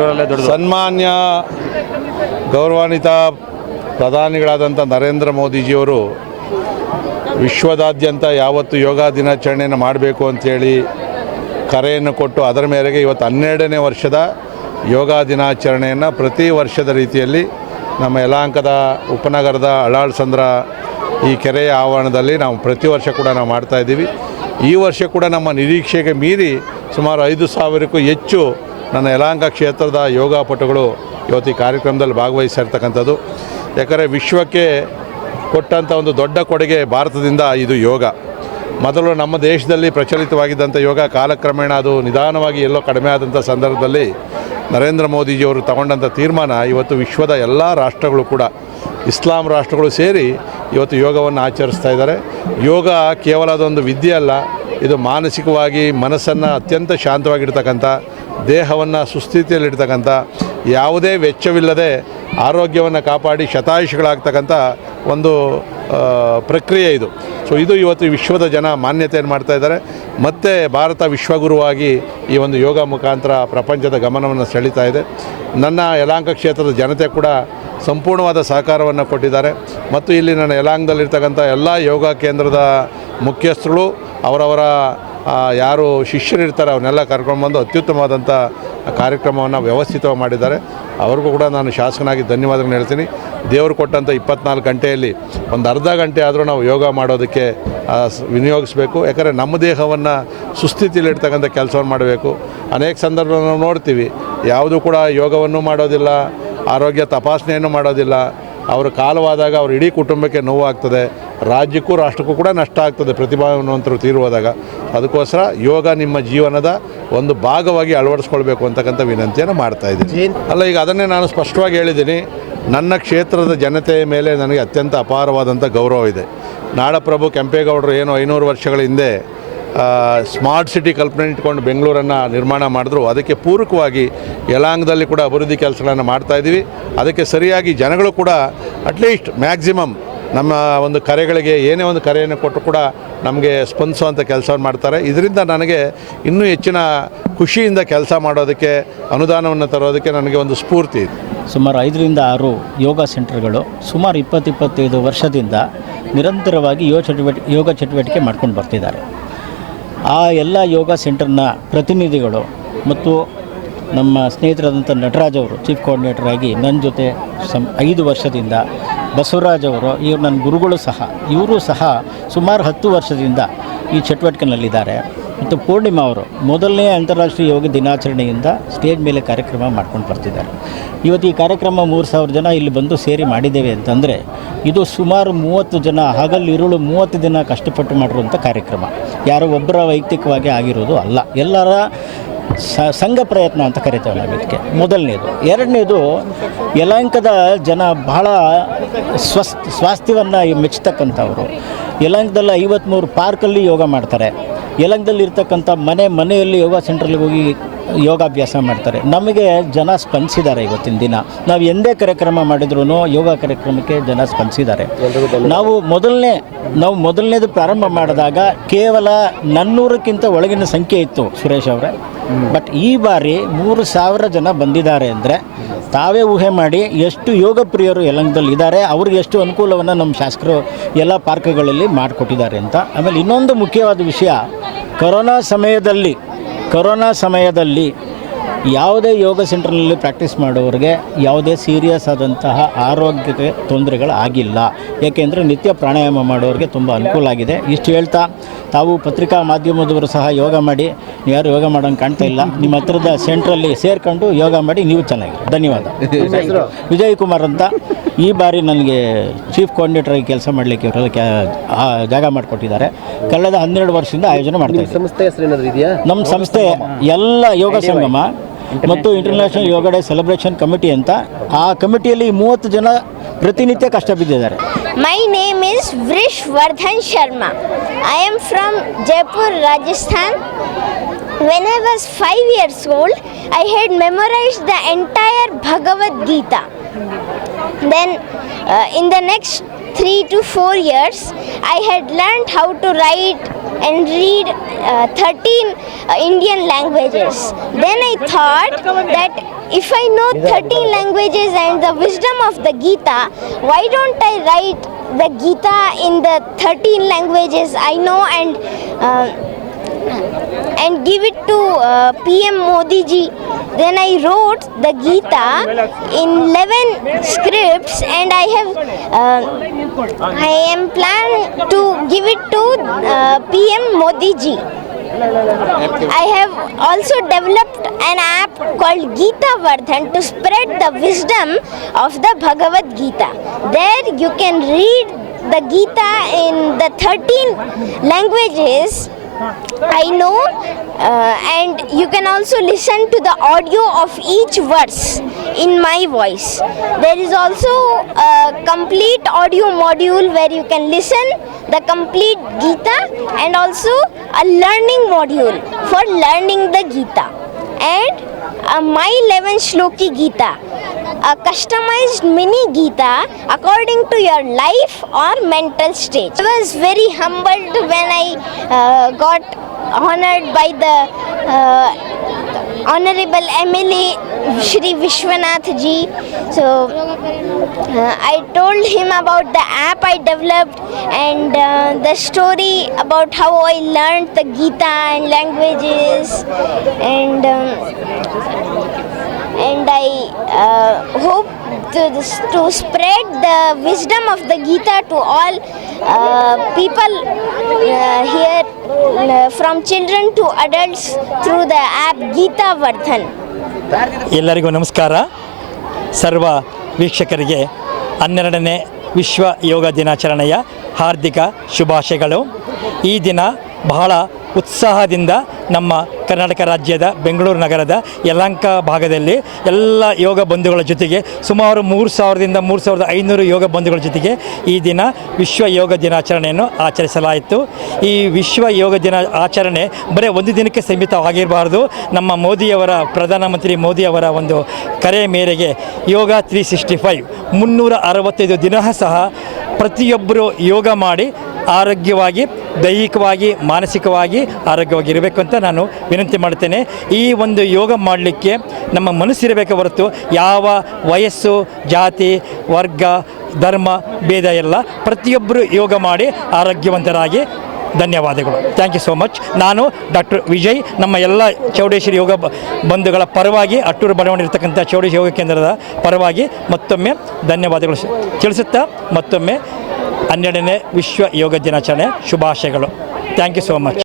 ಬೆಂಗಳೂರಲ್ಲೇ ದೊಡ್ಡ ಸನ್ಮಾನ್ಯ ಗೌರವಾನ್ವಿತ ಪ್ರಧಾನಿಗಳಾದಂಥ ನರೇಂದ್ರ ಮೋದಿಜಿಯವರು ವಿಶ್ವದಾದ್ಯಂತ ಯಾವತ್ತು ಯೋಗ ದಿನಾಚರಣೆಯನ್ನು ಮಾಡಬೇಕು ಅಂಥೇಳಿ ಕರೆಯನ್ನು ಕೊಟ್ಟು ಅದರ ಮೇರೆಗೆ ಇವತ್ತು 12ನೇ ವರ್ಷದ ಯೋಗ ದಿನಾಚರಣೆಯನ್ನು ಪ್ರತಿ ವರ್ಷದ ರೀತಿಯಲ್ಲಿ ನಮ್ಮ ಯಲಹಂಕದ ಉಪನಗರದ ಅಳಾಳ್ಸಂದ್ರ ಈ ಕೆರೆಯ ಆವರಣದಲ್ಲಿ ನಾವು ಪ್ರತಿ ವರ್ಷ ಕೂಡ ನಾವು ಮಾಡ್ತಾಯಿದ್ದೀವಿ. ಈ ವರ್ಷ ಕೂಡ ನಮ್ಮ ನಿರೀಕ್ಷೆಗೆ ಮೀರಿ ಸುಮಾರು 5,000ಕ್ಕೂ ಹೆಚ್ಚು ನನ್ನ ಯಲಹಂಕ ಕ್ಷೇತ್ರದ ಯೋಗಪಟುಗಳು ಇವತ್ತು ಈ ಕಾರ್ಯಕ್ರಮದಲ್ಲಿ ಭಾಗವಹಿಸಿರ್ತಕ್ಕಂಥದ್ದು. ಯಾಕಂದರೆ ವಿಶ್ವಕ್ಕೆ ಕೊಟ್ಟಂಥ ಒಂದು ದೊಡ್ಡ ಕೊಡುಗೆ ಭಾರತದಿಂದ ಇದು ಯೋಗ. ಮೊದಲು ನಮ್ಮ ದೇಶದಲ್ಲಿ ಪ್ರಚಲಿತವಾಗಿದ್ದಂಥ ಯೋಗ ಕಾಲಕ್ರಮೇಣ ಅದು ನಿಧಾನವಾಗಿ ಎಲ್ಲೋ ಕಡಿಮೆ ಆದಂಥ ಸಂದರ್ಭದಲ್ಲಿ ನರೇಂದ್ರ ಮೋದಿಜಿಯವರು ತಗೊಂಡಂಥ ತೀರ್ಮಾನ ಇವತ್ತು ವಿಶ್ವದ ಎಲ್ಲ ರಾಷ್ಟ್ರಗಳು ಕೂಡ ಇಸ್ಲಾಂ ರಾಷ್ಟ್ರಗಳು ಸೇರಿ ಇವತ್ತು ಯೋಗವನ್ನು ಆಚರಿಸ್ತಾ ಇದ್ದಾರೆ. ಯೋಗ ಕೇವಲ ಅದೊಂದು ವಿದ್ಯೆ ಅಲ್ಲ, ಇದು ಮಾನಸಿಕವಾಗಿ ಮನಸ್ಸನ್ನು ಅತ್ಯಂತ ಶಾಂತವಾಗಿರ್ತಕ್ಕಂಥ, ದೇಹವನ್ನು ಸುಸ್ಥಿತಿಯಲ್ಲಿರ್ತಕ್ಕಂಥ, ಯಾವುದೇ ವೆಚ್ಚವಿಲ್ಲದೆ ಆರೋಗ್ಯವನ್ನು ಕಾಪಾಡಿ ಶತಾಯುಷಿಗಳಾಗ್ತಕ್ಕಂಥ ಒಂದು ಪ್ರಕ್ರಿಯೆ ಇದು. ಸೊ ಇದು ಇವತ್ತು ವಿಶ್ವದ ಜನ ಮಾನ್ಯತೆಯನ್ನು ಮಾಡ್ತಾ ಇದ್ದಾರೆ. ಮತ್ತು ಭಾರತ ವಿಶ್ವಗುರುವಾಗಿ ಈ ಒಂದು ಯೋಗ ಮುಖಾಂತರ ಪ್ರಪಂಚದ ಗಮನವನ್ನು ಸೆಳೀತಾ ಇದೆ. ನನ್ನ ಯಲಹಂಕ ಕ್ಷೇತ್ರದ ಜನತೆ ಕೂಡ ಸಂಪೂರ್ಣವಾದ ಸಹಕಾರವನ್ನು ಕೊಟ್ಟಿದ್ದಾರೆ. ಮತ್ತು ಇಲ್ಲಿ ನನ್ನ ಯಲಹಂಕದಲ್ಲಿರ್ತಕ್ಕಂಥ ಎಲ್ಲ ಯೋಗ ಕೇಂದ್ರದ ಮುಖ್ಯಸ್ಥರು ಅವರವರ ಯಾರು ಶಿಷ್ಯರಿರ್ತಾರೆ ಅವನ್ನೆಲ್ಲ ಕರ್ಕೊಂಡ್ಬಂದು ಅತ್ಯುತ್ತಮವಾದಂಥ ಕಾರ್ಯಕ್ರಮವನ್ನು ವ್ಯವಸ್ಥಿತವಾಗಿ ಮಾಡಿದ್ದಾರೆ. ಅವ್ರಿಗೂ ಕೂಡ ನಾನು ಶಾಸಕನಾಗಿ ಧನ್ಯವಾದಗಳನ್ನು ಹೇಳ್ತೀನಿ. ದೇವರು ಕೊಟ್ಟಂಥ 24 ಗಂಟೆಯಲ್ಲಿ ಒಂದು ಅರ್ಧ ಗಂಟೆ ಆದರೂ ನಾವು ಯೋಗ ಮಾಡೋದಕ್ಕೆ ವಿನಿಯೋಗಿಸಬೇಕು. ಯಾಕಂದರೆ ನಮ್ಮ ದೇಹವನ್ನು ಸುಸ್ಥಿತಿಯಲ್ಲಿರ್ತಕ್ಕಂಥ ಕೆಲಸವನ್ನು ಮಾಡಬೇಕು. ಅನೇಕ ಸಂದರ್ಭ ನಾವು ನೋಡ್ತೀವಿ, ಯಾವುದೂ ಕೂಡ ಯೋಗವನ್ನು ಮಾಡೋದಿಲ್ಲ, ಆರೋಗ್ಯ ತಪಾಸಣೆಯನ್ನು ಮಾಡೋದಿಲ್ಲ. ಅವರ ಕಾಲವಾದಾಗ ಅವ್ರ ಇಡೀ ಕುಟುಂಬಕ್ಕೆ ನೋವಾಗ್ತದೆ, ರಾಜ್ಯಕ್ಕೂ ರಾಷ್ಟ್ರಕ್ಕೂ ಕೂಡ ನಷ್ಟ ಆಗ್ತದೆ ಪ್ರತಿಭಾವಂತರು ತೀರುವಾದಾಗ. ಅದಕ್ಕೋಸ್ಕರ ಯೋಗ ನಿಮ್ಮ ಜೀವನದ ಒಂದು ಭಾಗವಾಗಿ ಅಳವಡಿಸ್ಕೊಳ್ಬೇಕು ಅಂತಕ್ಕಂಥ ವಿನಂತಿಯನ್ನು ಮಾಡ್ತಾಯಿದ್ದೀನಿ. ಅಲ್ಲ, ಈಗ ಅದನ್ನೇ ನಾನು ಸ್ಪಷ್ಟವಾಗಿ ಹೇಳಿದ್ದೀನಿ. ನನ್ನ ಕ್ಷೇತ್ರದ ಜನತೆಯ ಮೇಲೆ ನನಗೆ ಅತ್ಯಂತ ಅಪಾರವಾದಂಥ ಗೌರವ ಇದೆ. ನಾಡಪ್ರಭು ಕೆಂಪೇಗೌಡರು ಏನು 500 ವರ್ಷಗಳ ಹಿಂದೆ ಸ್ಮಾರ್ಟ್ ಸಿಟಿ ಕಲ್ಪನೆ ಇಟ್ಕೊಂಡು ಬೆಂಗಳೂರನ್ನು ನಿರ್ಮಾಣ ಮಾಡಿದ್ರು. ಅದಕ್ಕೆ ಪೂರಕವಾಗಿ ಯಲಹಂಕದಲ್ಲಿ ಕೂಡ ಅಭಿವೃದ್ಧಿ ಕೆಲಸಗಳನ್ನು ಮಾಡ್ತಾಯಿದ್ದೀವಿ. ಅದಕ್ಕೆ ಸರಿಯಾಗಿ ಜನಗಳು ಕೂಡ ಅಟ್ಲೀಸ್ಟ್ ಮ್ಯಾಕ್ಸಿಮಮ್ ನಮ್ಮ ಒಂದು ಕರೆಗಳಿಗೆ ಏನೇ ಒಂದು ಕರೆಯನ್ನು ಕೊಟ್ಟರು ಕೂಡ ನಮಗೆ ಸ್ಪಂದಿಸುವಂಥ ಕೆಲಸವನ್ನು ಮಾಡ್ತಾರೆ. ಇದರಿಂದ ನನಗೆ ಇನ್ನೂ ಹೆಚ್ಚಿನ ಖುಷಿಯಿಂದ ಕೆಲಸ ಮಾಡೋದಕ್ಕೆ, ಅನುದಾನವನ್ನು ತರೋದಕ್ಕೆ ನನಗೆ ಒಂದು ಸ್ಫೂರ್ತಿ ಇದೆ. ಸುಮಾರು 5ರಿಂದ 6 ಯೋಗ ಸೆಂಟರ್ಗಳು ಸುಮಾರು 20-25 ವರ್ಷದಿಂದ ನಿರಂತರವಾಗಿ ಯೋಗ ಚಟುವಟಿಕೆ ಮಾಡ್ಕೊಂಡು ಬರ್ತಿದ್ದಾರೆ. ಆ ಎಲ್ಲ ಯೋಗ ಸೆಂಟರ್ನ ಪ್ರತಿನಿಧಿಗಳು ಮತ್ತು ನಮ್ಮ ಸ್ನೇಹಿತರಾದಂಥ ನಟರಾಜ್ ಅವರು ಚೀಫ್ ಕೋಆರ್ಡಿನೇಟರ್ ಆಗಿ ನನ್ನ ಜೊತೆ 5 ವರ್ಷದಿಂದ, ಬಸವರಾಜ್ ಅವರು ಇವರು ನನ್ನ ಗುರುಗಳು ಸಹ, ಇವರು ಸಹ ಸುಮಾರು 10 ವರ್ಷದಿಂದ ಈ ಚಟುವಟಿಕೆನಲ್ಲಿದ್ದಾರೆ. ಮತ್ತು ಪೂರ್ಣಿಮಾ ಅವರು ಮೊದಲನೇ ಅಂತಾರಾಷ್ಟ್ರೀಯ ಯೋಗ ದಿನಾಚರಣೆಯಿಂದ ಸ್ಟೇಜ್ ಮೇಲೆ ಕಾರ್ಯಕ್ರಮ ಮಾಡ್ಕೊಂಡು ಬರ್ತಿದ್ದಾರೆ. ಇವತ್ತು ಈ ಕಾರ್ಯಕ್ರಮ 3,000 ಜನ ಇಲ್ಲಿ ಬಂದು ಸೇರಿ ಮಾಡಿದ್ದೇವೆ ಅಂತಂದರೆ ಇದು ಸುಮಾರು 30 ಜನ ಹಗಲಿರುಳು 30 ದಿನ ಕಷ್ಟಪಟ್ಟು ಮಾಡಿರುವಂಥ ಕಾರ್ಯಕ್ರಮ. ಯಾರೋ ಒಬ್ಬರ ವೈಯಕ್ತಿಕವಾಗಿ ಆಗಿರೋದು ಅಲ್ಲ, ಎಲ್ಲರ ಸಂಘ ಪ್ರಯತ್ನ ಅಂತ ಕರಿತೇವೆ ನಾವು ಇದಕ್ಕೆ. ಮೊದಲನೇದು. ಎರಡನೇದು, ಯಲಹಂಕದ ಜನ ಬಹಳ ಸ್ವಾಸ್ಥ್ಯವನ್ನು ಮೆಚ್ಚತಕ್ಕಂಥವ್ರು. ಯಲಹಂಕದಲ್ಲಿ 53 ಪಾರ್ಕಲ್ಲಿ ಯೋಗ ಮಾಡ್ತಾರೆ. ಯಲಹಂಕದಲ್ಲಿ ಇರ್ತಕ್ಕಂಥ ಮನೆಯಲ್ಲಿ ಯೋಗ ಸೆಂಟ್ರಲ್ಲಿ ಹೋಗಿ ಯೋಗಾಭ್ಯಾಸ ಮಾಡ್ತಾರೆ. ನಮಗೆ ಜನ ಸ್ಪಂದಿಸಿದ್ದಾರೆ. ಇವತ್ತಿನ ದಿನ ನಾವು ಎಂದೇ ಕಾರ್ಯಕ್ರಮ ಮಾಡಿದ್ರೂ ಯೋಗ ಕಾರ್ಯಕ್ರಮಕ್ಕೆ ಜನ ಸ್ಪಂದಿಸಿದ್ದಾರೆ. ನಾವು ಮೊದಲನೇದು ಪ್ರಾರಂಭ ಮಾಡಿದಾಗ ಕೇವಲ 400ಕ್ಕಿಂತ ಒಳಗಿನ ಸಂಖ್ಯೆ ಇತ್ತು ಸುರೇಶ್ ಅವರೇ. ಬಟ್ ಈ ಬಾರಿ 3,000 ಜನ ಬಂದಿದ್ದಾರೆ ಅಂದರೆ ತಾವೇ ಊಹೆ ಮಾಡಿ ಎಷ್ಟು ಯೋಗ ಪ್ರಿಯರು ಯಲಹಂಕದಲ್ಲಿ ಇದ್ದಾರೆ, ಅವ್ರಿಗೆ ಎಷ್ಟು ಅನುಕೂಲವನ್ನು ನಮ್ಮ ಶಾಸಕರು ಎಲ್ಲ ಪಾರ್ಕ್ಗಳಲ್ಲಿ ಮಾಡಿಕೊಟ್ಟಿದ್ದಾರೆ ಅಂತ. ಆಮೇಲೆ ಇನ್ನೊಂದು ಮುಖ್ಯವಾದ ವಿಷಯ, ಕೊರೋನಾ ಸಮಯದಲ್ಲಿ ಯಾವುದೇ ಯೋಗ ಸೆಂಟರ್ನಲ್ಲಿ ಪ್ರಾಕ್ಟೀಸ್ ಮಾಡೋರಿಗೆ ಯಾವುದೇ ಸೀರಿಯಸ್ ಆದಂತಹ ಆರೋಗ್ಯಕ್ಕೆ ತೊಂದರೆಗಳು ಆಗಿಲ್ಲ. ಏಕೆಂದರೆ ನಿತ್ಯ ಪ್ರಾಣಾಯಾಮ ಮಾಡೋರಿಗೆ ತುಂಬ ಅನುಕೂಲ ಆಗಿದೆ. ಇಷ್ಟು ಹೇಳ್ತಾ, ತಾವು ಪತ್ರಿಕಾ ಮಾಧ್ಯಮದವರು ಸಹ ಯೋಗ ಮಾಡಿ, ಯಾರು ಯೋಗ ಮಾಡೋಂಗೆ ಕಾಣ್ತಾ ಇಲ್ಲ, ನಿಮ್ಮ ಹತ್ರದ ಸೆಂಟ್ರಲ್ಲಿ ಸೇರ್ಕೊಂಡು ಯೋಗ ಮಾಡಿ, ನೀವು ಚೆನ್ನಾಗಿ. ಧನ್ಯವಾದ. ವಿಜಯ್ ಕುಮಾರ್ ಅಂತ ಈ ಬಾರಿ ನನಗೆ ಚೀಫ್ ಕೋಆರ್ಡಿನೇಟರ್ ಆಗಿ ಕೆಲಸ ಮಾಡಲಿಕ್ಕೆ ಇವರೆಲ್ಲ ಜಾಗ ಮಾಡಿಕೊಟ್ಟಿದ್ದಾರೆ. ಕಳೆದ 12 ವರ್ಷದಿಂದ ಆಯೋಜನೆ ಮಾಡ್ತಾರೆ. ಸಂಸ್ಥೆ ಹೆಸರು ಏನಾದರೂ ಇದೆಯಾ? ನಮ್ಮ ಸಂಸ್ಥೆ ಎಲ್ಲ ಯೋಗ ಸಂಗಮ ಮತ್ತು ಇಂಟರ್ನ್ಯಾಷನಲ್ ಯೋಗ ಡೇ ಸೆಲೆಬ್ರೇಷನ್ ಕಮಿಟಿ ಅಂತ, ಆ ಕಮಿಟಿಯಲ್ಲಿ 30 ಜನ ಪ್ರತಿನಿತ್ಯ ಕಷ್ಟ ಬಿದ್ದಿದ್ದಾರೆ. My name is Vrish Vardhan Sharma. I am from Jaipur, Rajasthan. When I was 5 years old, I had memorized the entire Bhagavad Gita. Then in the next 3 to 4 years, I had learned how to write and read 13 Indian languages. Then I thought that if I know 13 languages and the wisdom of the Gita, why don't I write the Gita in the 13 languages I know and give it to PM Modi ji. Then I wrote the Gita in 11 scripts, and I am planning to give it to PM Modi ji. I have also developed an app called Gita Vardhan to spread the wisdom of the Bhagavad Gita. There you can read the Gita in the 13 languages I know, and you can also listen to the audio of each verse in my voice. There is also a complete audio module where you can listen the complete Gita, and also a learning module for learning the Gita, and my 11 Shloki Gita, a customized mini Gita according to your life or mental stage. I was very humbled when I got honored by the Honorable MLA Shri Vishwanath ji. So I told him about the app I developed and the story about how I learned the Gita and languages, and I hope to spread the wisdom of the Gita to all people here, from children to adults, through the app Gita Vardhan. ಎಲ್ಲರಿಗೂ ನಮಸ್ಕಾರ. ಸರ್ವ ವೀಕ್ಷಕರಿಗೆ 12ನೇ ವಿಶ್ವ ಯೋಗ ದಿನಾಚರಣೆಯ ಹಾರ್ದಿಕ ಶುಭಾಶಯಗಳು. ಈ ದಿನ ಬಹಳ ಉತ್ಸಾಹದಿಂದ ನಮ್ಮ ಕರ್ನಾಟಕ ರಾಜ್ಯದ ಬೆಂಗಳೂರು ನಗರದ ಯಲಹಂಕ ಭಾಗದಲ್ಲಿ ಎಲ್ಲ ಯೋಗ ಬಂಧುಗಳ ಜೊತೆಗೆ ಸುಮಾರು 3000ದಿಂದ 3500 ಯೋಗ ಬಂಧುಗಳ ಜೊತೆಗೆ ಈ ದಿನ ವಿಶ್ವ ಯೋಗ ದಿನಾಚರಣೆಯನ್ನು ಆಚರಿಸಲಾಯಿತು. ಈ ವಿಶ್ವ ಯೋಗ ದಿನ ಆಚರಣೆ ಬರೀ ಒಂದು ದಿನಕ್ಕೆ ಸೀಮಿತವಾಗಿರಬಾರ್ದು. ನಮ್ಮ ಮೋದಿಯವರ, ಪ್ರಧಾನಮಂತ್ರಿ ಮೋದಿಯವರ ಒಂದು ಕರೆ ಮೇರೆಗೆ ಯೋಗ 365 365 ದಿನ ಸಹ ಪ್ರತಿಯೊಬ್ಬರು ಯೋಗ ಮಾಡಿ ಆರೋಗ್ಯವಾಗಿ, ದೈಹಿಕವಾಗಿ, ಮಾನಸಿಕವಾಗಿ ಆರೋಗ್ಯವಾಗಿರಬೇಕು ಅಂತ ನಾನು ವಿನಂತಿ ಮಾಡ್ತೇನೆ. ಈ ಒಂದು ಯೋಗ ಮಾಡಲಿಕ್ಕೆ ನಮ್ಮ ಮನಸ್ಸಿರಬೇಕೆ ಹೊರತು ಯಾವ ವಯಸ್ಸು, ಜಾತಿ, ವರ್ಗ, ಧರ್ಮ ಭೇದ ಇಲ್ಲ. ಪ್ರತಿಯೊಬ್ಬರು ಯೋಗ ಮಾಡಿ ಆರೋಗ್ಯವಂತರಾಗಿ. ಧನ್ಯವಾದಗಳು. Thank you so much. ನಾನು ಡಾಕ್ಟರ್ ವಿಜಯ್, ನಮ್ಮ ಎಲ್ಲ ಚೌಡೇಶ್ವರಿ ಯೋಗ ಬಂಧುಗಳ ಪರವಾಗಿ, ಅಟ್ಟೂರು ಬಡಾವಣೆ ಇರತಕ್ಕಂಥ ಚೌಡೇಶ್ವರಿ ಯೋಗ ಕೇಂದ್ರದ ಪರವಾಗಿ ಮತ್ತೊಮ್ಮೆ ಧನ್ಯವಾದಗಳು ತಿಳಿಸುತ್ತಾ ಮತ್ತೊಮ್ಮೆ 12ನೇ ವಿಶ್ವ ಯೋಗ ದಿನಾಚರಣೆ ಶುಭಾಶಯಗಳು. Thank you so much.